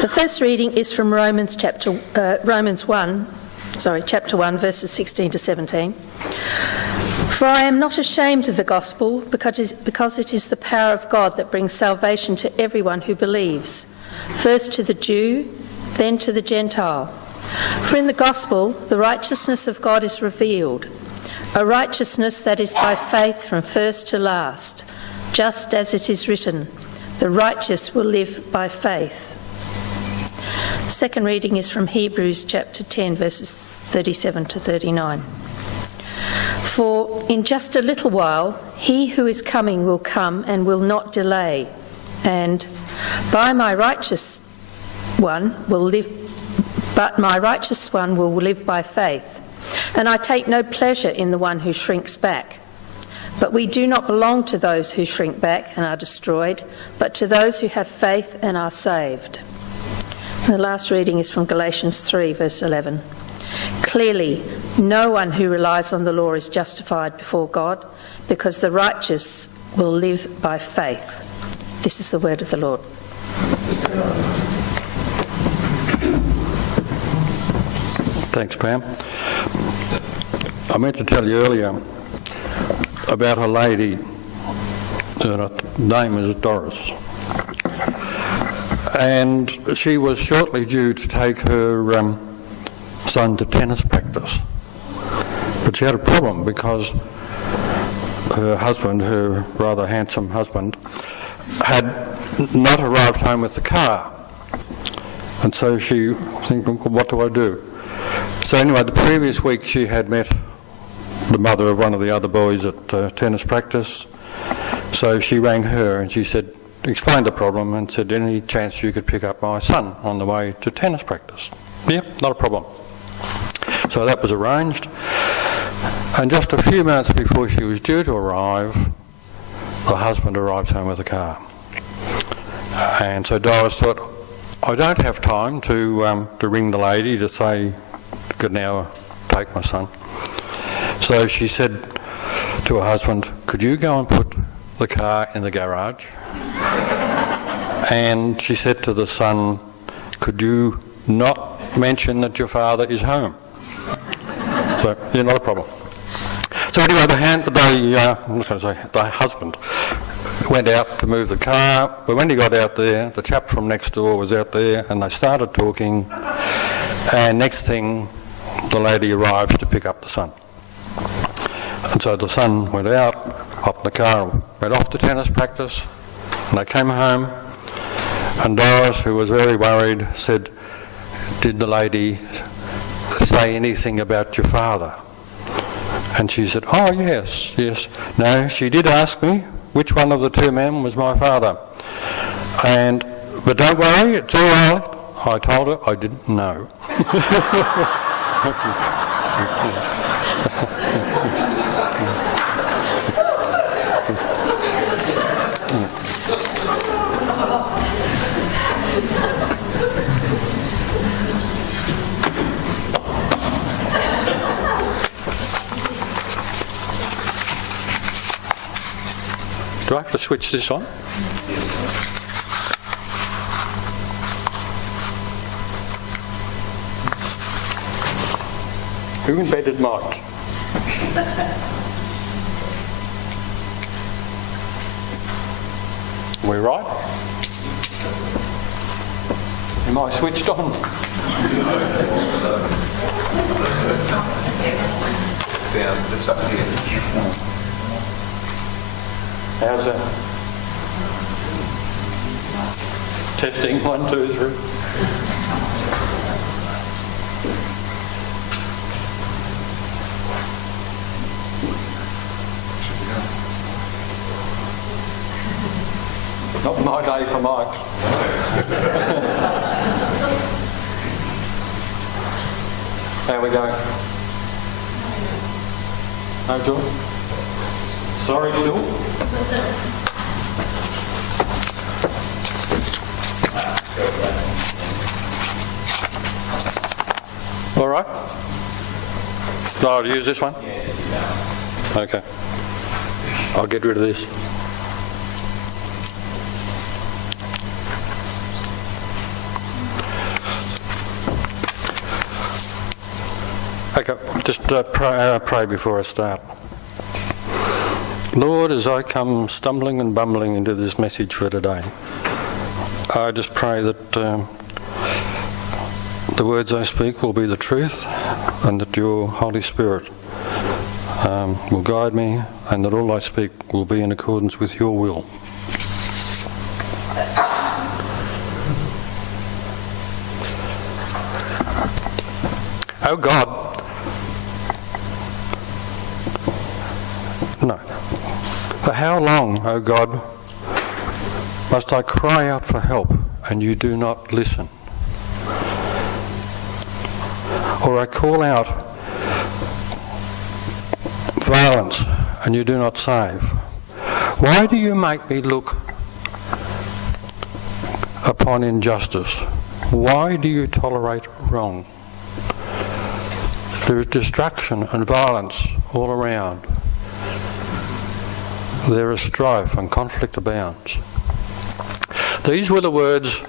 The first reading is from chapter 1, verses 16 to 17. For I am not ashamed of the gospel, because it is the power of God that brings salvation to everyone who believes, first to the Jew, then to the Gentile. For in the gospel the righteousness of God is revealed, a righteousness that is by faith from first to last, just as it is written, the righteous will live by faith. The second reading is from Hebrews chapter 10, verses 37 to 39. For in just a little while he who is coming will come and will not delay, and my righteous one will live by faith. And I take no pleasure in the one who shrinks back. But we do not belong to those who shrink back and are destroyed, but to those who have faith and are saved. And the last reading is from Galatians 3, verse 11. Clearly, no one who relies on the law is justified before God, because the righteous will live by faith. This is the word of the Lord. Thanks, Pam. I meant to tell you earlier about a lady, her name is Doris, and she was shortly due to take her son to tennis practice. But she had a problem because her husband, her rather handsome husband, had not arrived home with the car. And so she thinking, what do I do? So anyway, the previous week she had met the mother of one of the other boys at tennis practice. So she rang her and she said, explained the problem and said, any chance you could pick up my son on the way to tennis practice? Yeah, not a problem. So that was arranged. And just a few minutes before she was due to arrive, the husband arrived home with a car. And so Doris thought, I don't have time to ring the lady to say, could now take my son. So she said to her husband, could you go and put the car in the garage? And she said to the son, could you not mention that your father is home? So, yeah, not a problem. So anyway, the husband went out to move the car, but when he got out there, the chap from next door was out there and they started talking, and next thing, the lady arrived to pick up the son. And so the son went out, hopped in the car, and went off to tennis practice, and they came home, and Doris, who was very worried, said, did the lady say anything about your father? And she said, oh yes. No, she did ask me which one of the two men was my father. But don't worry, it's all right. I told her I didn't know. Do I have to switch this on? Yes. Who invented mics? We right? Am I switched on? Yeah, it's up here. How's that? Testing, 1, 2, 3. Not my day for Mike. How we going? No, John? Sorry, Phil. All right. No, I'll use this one? Okay. I'll get rid of this. Okay, just pray before I start. Lord, as I come stumbling and bumbling into this message for today, I just pray that the words I speak will be the truth, and that your Holy Spirit will guide me, and that all I speak will be in accordance with your will. Oh God, no. For how long, O God, must I cry out for help and you do not listen? Or I call out violence and you do not save? Why do you make me look upon injustice? Why do you tolerate wrong? There is destruction and violence all around. There is strife and conflict abounds. These were the words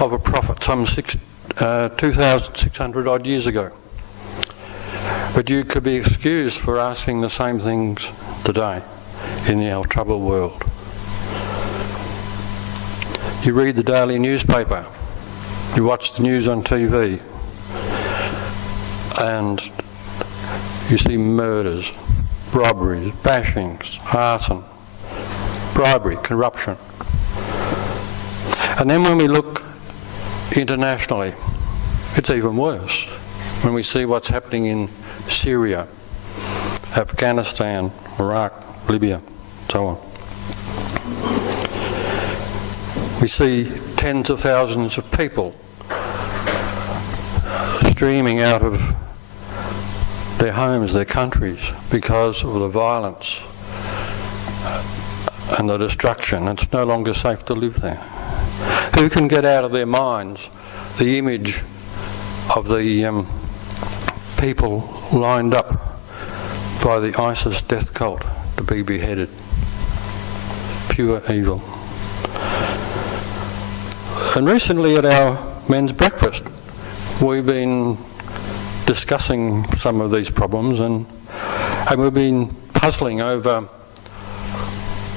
of a prophet some 2,600 odd years ago. But you could be excused for asking the same things today in our troubled world. You read the daily newspaper, you watch the news on TV, and you see murders, robberies, bashings, arson, bribery, corruption. And then when we look internationally, it's even worse. When we see what's happening in Syria, Afghanistan, Iraq, Libya, so on. We see tens of thousands of people streaming out of their homes, their countries, because of the violence and the destruction. It's no longer safe to live there. Who can get out of their minds the image of the people lined up by the ISIS death cult to be beheaded? Pure evil. And recently at our men's breakfast, we've been discussing some of these problems, and we've been puzzling over,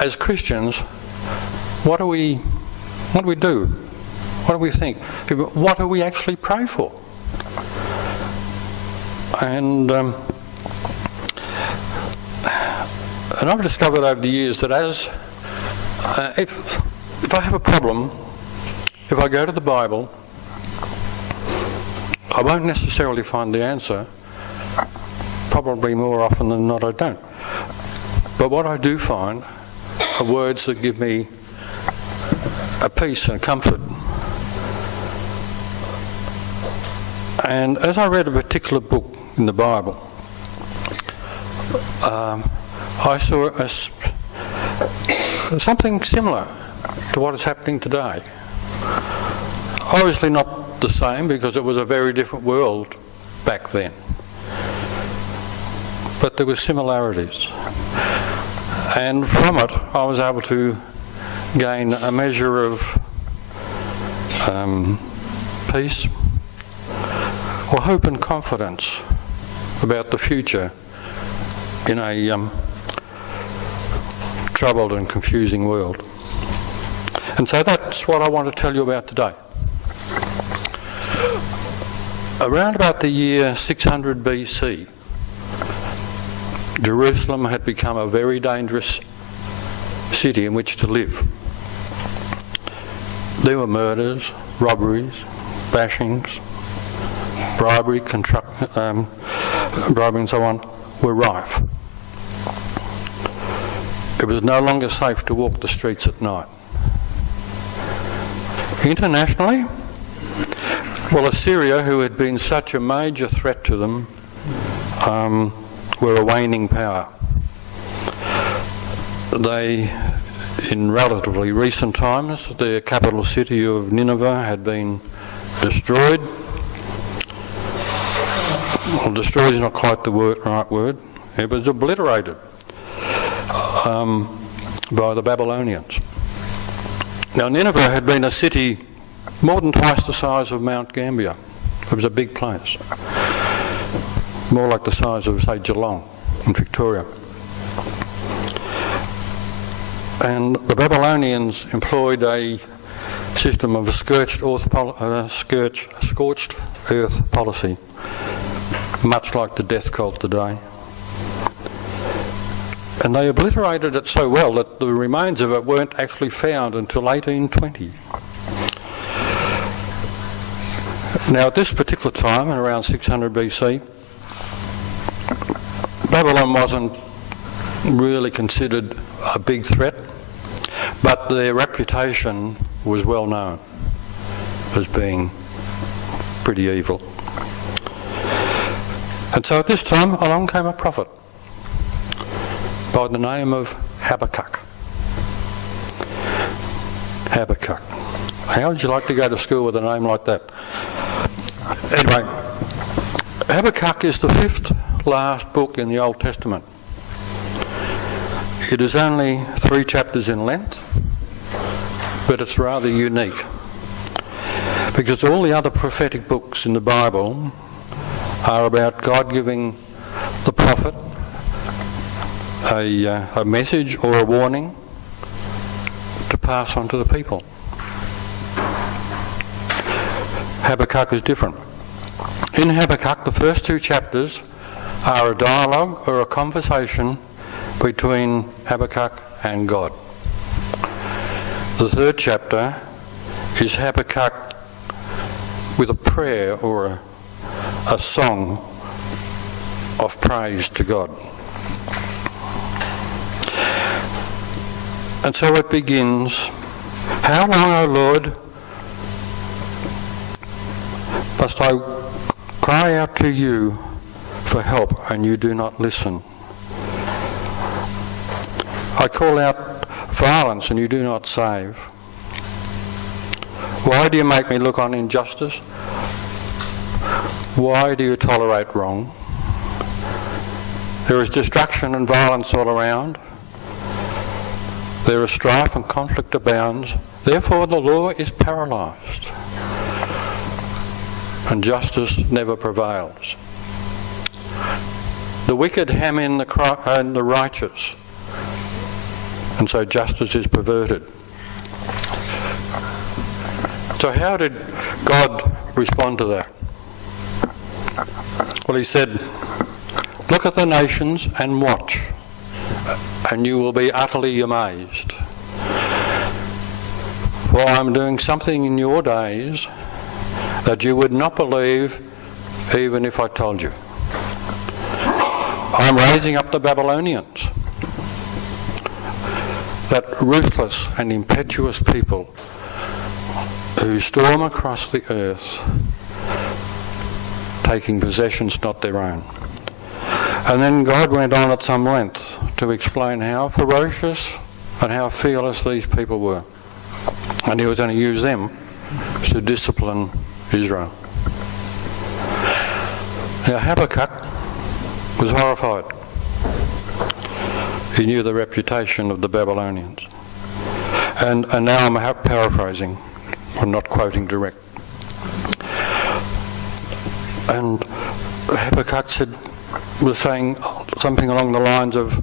as Christians, what do we do? What do we think? What do we actually pray for? And I've discovered over the years that if I have a problem, if I go to the Bible, I won't necessarily find the answer. Probably more often than not I don't. But what I do find are words that give me a peace and a comfort. And as I read a particular book in the Bible, I saw something similar to what is happening today. Obviously not the same, because it was a very different world back then. But there were similarities. And from it, I was able to gain a measure of peace, or hope and confidence about the future in a troubled and confusing world. And so that's what I want to tell you about today. Around about the year 600 BC, Jerusalem had become a very dangerous city in which to live. There were murders, robberies, bashings, bribery and so on were rife. It was no longer safe to walk the streets at night. Internationally, well, Assyria, who had been such a major threat to them, were a waning power. They, in relatively recent times, their capital city of Nineveh had been destroyed. Well, destroyed is not quite the right word. It was obliterated by the Babylonians. Now, Nineveh had been a city more than twice the size of Mount Gambier. It was a big place. more like the size of, say, Geelong in Victoria. And the Babylonians employed a system of a scorched earth policy, much like the death cult today. And they obliterated it so well that the remains of it weren't actually found until 1820. Now, at this particular time, around 600 BC, Babylon wasn't really considered a big threat, but their reputation was well known as being pretty evil. And so at this time, along came a prophet by the name of Habakkuk. Habakkuk. How would you like to go to school with a name like that? Anyway, Habakkuk is the fifth last book in the Old Testament. It is only 3 chapters in length, but it's rather unique, because all the other prophetic books in the Bible are about God giving the prophet a message or a warning to pass on to the people. Habakkuk is different. In Habakkuk, the first 2 chapters are a dialogue or a conversation between Habakkuk and God. The 3rd chapter is Habakkuk with a prayer or a song of praise to God. And so it begins, "How long, O Lord, must I cry out to you for help and you do not listen? I call out violence and you do not save. Why do you make me look on injustice? Why do you tolerate wrong? There is destruction and violence all around. There is strife and conflict abounds. Therefore the law is paralysed, and justice never prevails. The wicked hem in the righteous, and so justice is perverted." So how did God respond to that? Well, he said, "Look at the nations and watch, and you will be utterly amazed. For I am doing something in your days that you would not believe even if I told you. I am raising up the Babylonians, that ruthless and impetuous people who storm across the earth, taking possessions not their own." And then God went on at some length to explain how ferocious and how fearless these people were. And he was going to use them to discipline Israel. Now Habakkuk was horrified. He knew the reputation of the Babylonians. And now I'm paraphrasing, I'm not quoting direct. And Habakkuk was saying something along the lines of,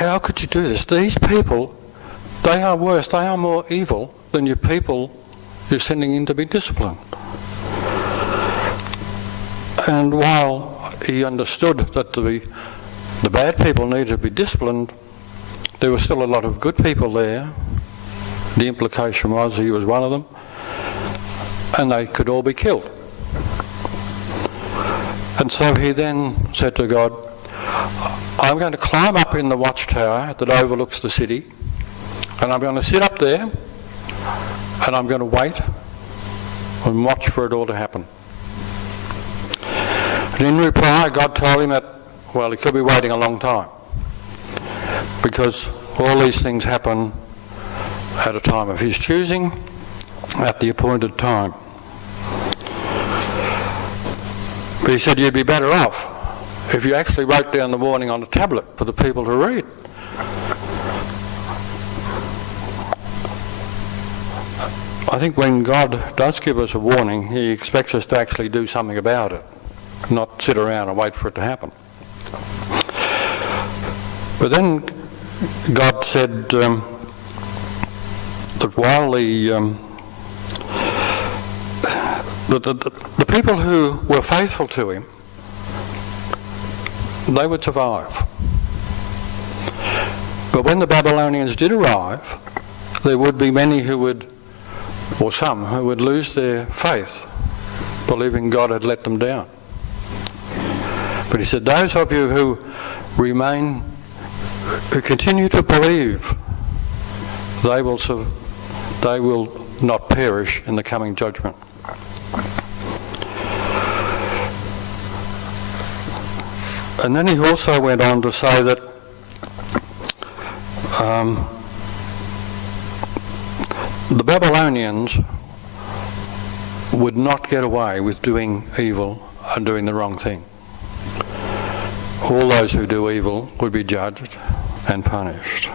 "How could you do this? These people, they are worse, they are more evil than your people you're sending in to be disciplined." And while he understood that the bad people needed to be disciplined, there were still a lot of good people there. The implication was he was one of them, and they could all be killed. And so he then said to God, "I'm going to climb up in the watchtower that overlooks the city, and I'm going to sit up there, and I'm going to wait and watch for it all to happen." And in reply, God told him that, well, he could be waiting a long time, because all these things happen at a time of his choosing, at the appointed time. But he said you'd be better off if you actually wrote down the warning on a tablet for the people to read. I think when God does give us a warning, he expects us to actually do something about it. not sit around and wait for it to happen. But then God said that while the people who were faithful to him, they would survive. But when the Babylonians did arrive, there would be many who would, or some, who would lose their faith, believing God had let them down. But he said, those of you who remain, who continue to believe, they will not perish in the coming judgment. And then he also went on to say that the Babylonians would not get away with doing evil and doing the wrong thing. All those who do evil would be judged and punished.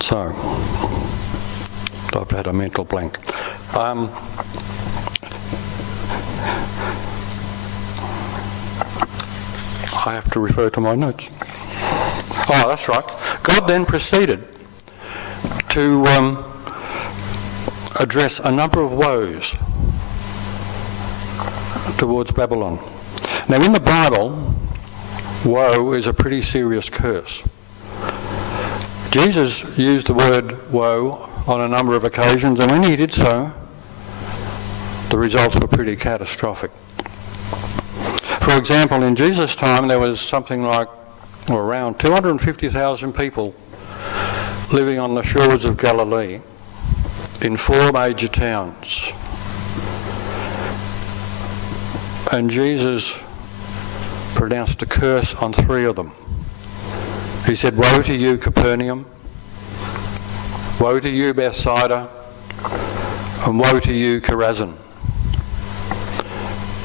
So, I've had a mental blank. I have to refer to my notes. Oh, that's right. God then proceeded to address a number of woes towards Babylon. Now, in the Bible, woe is a pretty serious curse. Jesus used the word woe on a number of occasions, and when he did so, the results were pretty catastrophic. For example, in Jesus' time, there was something like, or around 250,000 people living on the shores of Galilee in 4 major towns. And Jesus pronounced a curse on 3 of them. He said, "Woe to you, Capernaum! Woe to you, Bethsaida! And woe to you, Chorazin!"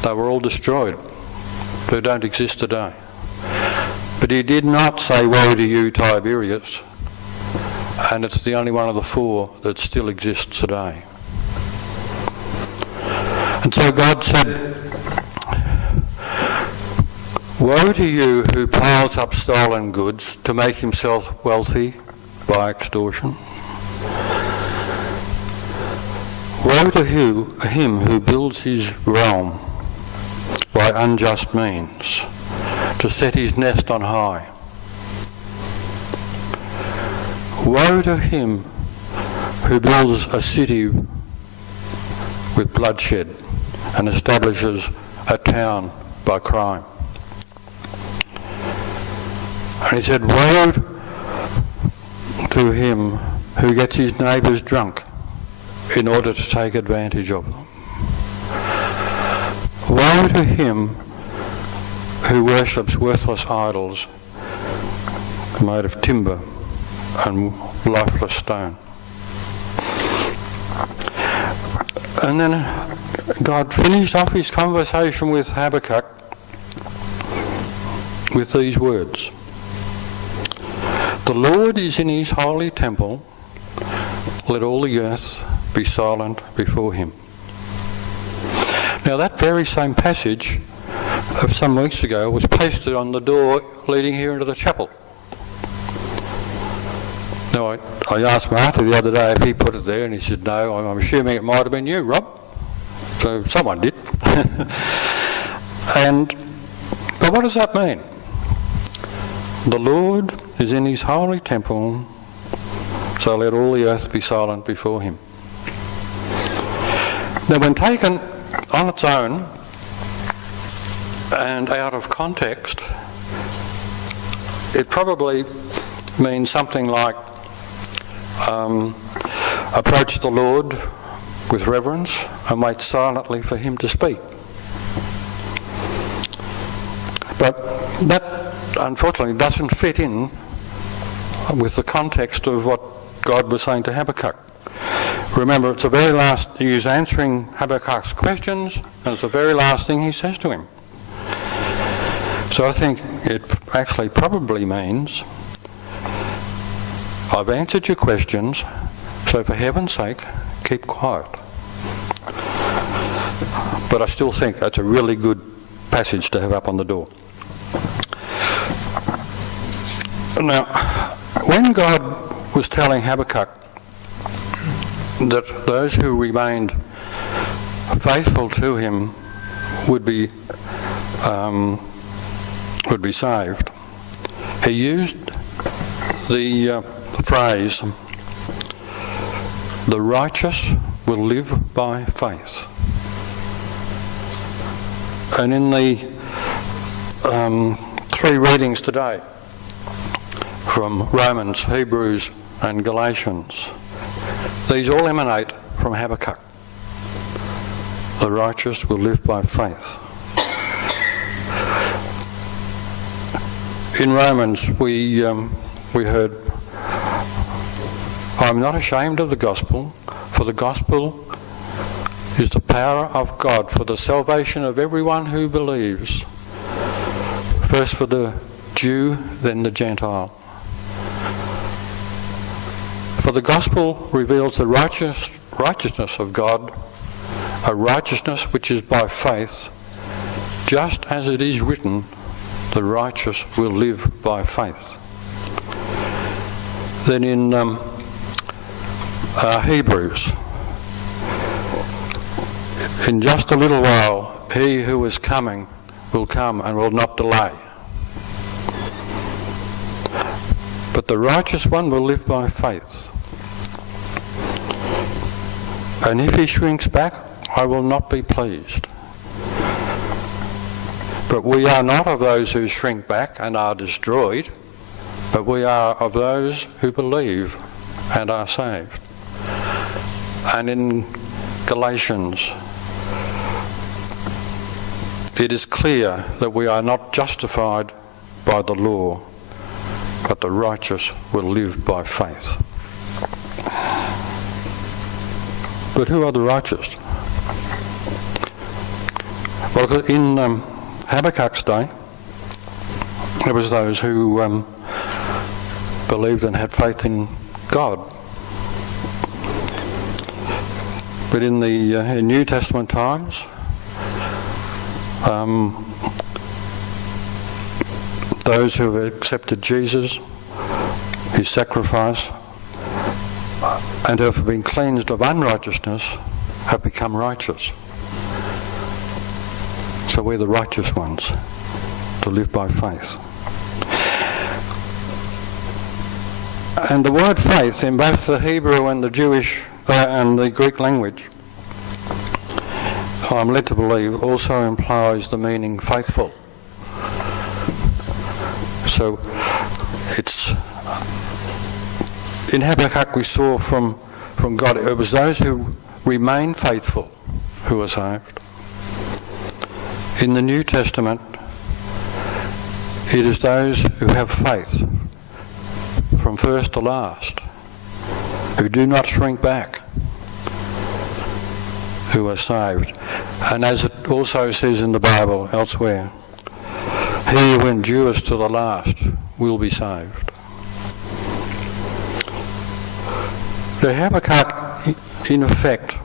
They were all destroyed. They don't exist today. But he did not say, "Woe to you, Tiberias," and it's the only one of the 4 that still exists today. And so God said, "Woe to you who piles up stolen goods to make himself wealthy by extortion. Woe to him who builds his realm by unjust means, to set his nest on high. Woe to him who builds a city with bloodshed and establishes a town by crime." And he said, "Woe to him who gets his neighbours drunk in order to take advantage of them. Woe to him who worships worthless idols made of timber and lifeless stone." And then God finished off his conversation with Habakkuk with these words: "The Lord is in his holy temple, let all the earth be silent before him." Now that very same passage of some weeks ago was pasted on the door leading here into the chapel. Now I asked Marty the other day if he put it there, and he said no. I'm assuming it might have been you, Rob. So someone did. But what does that mean? The Lord is in his holy temple, so let all the earth be silent before him. Now when taken on its own and out of context, it probably means something like approach the Lord with reverence and wait silently for him to speak. But that unfortunately doesn't fit in with the context of what God was saying to Habakkuk. Remember, it's the very last, he's answering Habakkuk's questions, and it's the very last thing he says to him. So I think it actually probably means I've answered your questions, so for heaven's sake, keep quiet. But I still think that's a really good passage to have up on the door. Now, when God was telling Habakkuk that those who remained faithful to him would be saved, he used the phrase, "The righteous will live by faith." And in the three readings today, from Romans, Hebrews and Galatians, these all emanate from Habakkuk. The righteous will live by faith. In Romans, we heard, "I'm not ashamed of the gospel, for the gospel is the power of God for the salvation of everyone who believes, first for the Jew, then the Gentile. For the gospel reveals the righteousness of God, a righteousness which is by faith, just as it is written, the righteous will live by faith." Then in Hebrews, "In just a little while, he who is coming will come and will not delay. But the righteous one will live by faith. And if he shrinks back, I will not be pleased." But we are not of those who shrink back and are destroyed, but we are of those who believe and are saved. And in Galatians, it is clear that we are not justified by the law, but the righteous will live by faith. But who are the righteous? Well, in Habakkuk's day, there was those who believed and had faith in God. But in the in New Testament times, those who have accepted Jesus, his sacrifice, and have been cleansed of unrighteousness, have become righteous. So we're the righteous ones, to live by faith. And the word faith in both the Hebrew and the Jewish and the Greek language, I'm led to believe, also implies the meaning faithful. So it's in Habakkuk we saw from God, it was those who remain faithful who are saved. In the New Testament, it is those who have faith from first to last, who do not shrink back, who are saved. And as it also says in the Bible elsewhere, he who endures to the last will be saved. The Habakkuk, in effect,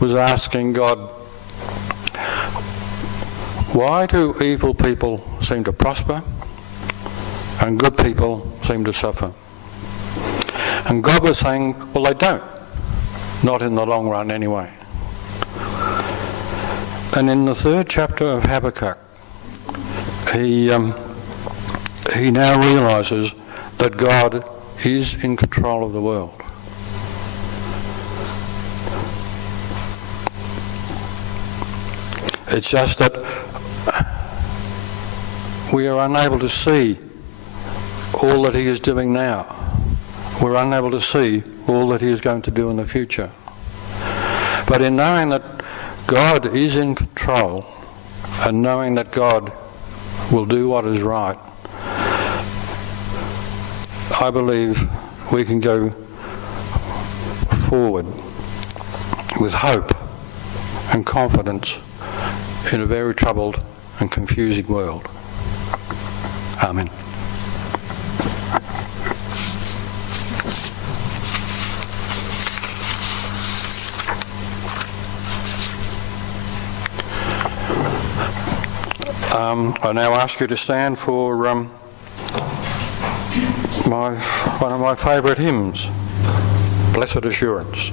was asking God, why do evil people seem to prosper and good people seem to suffer? And God was saying, well, they don't. Not in the long run anyway. And in the third chapter of Habakkuk, he now realises that God is in control of the world. It's just that we are unable to see all that he is doing now. We're unable to see all that he is going to do in the future. But in knowing that God is in control and knowing that God will do what is right, I believe we can go forward with hope and confidence in a very troubled and confusing world. Amen. I now ask you to stand for one of my favourite hymns, Blessed Assurance.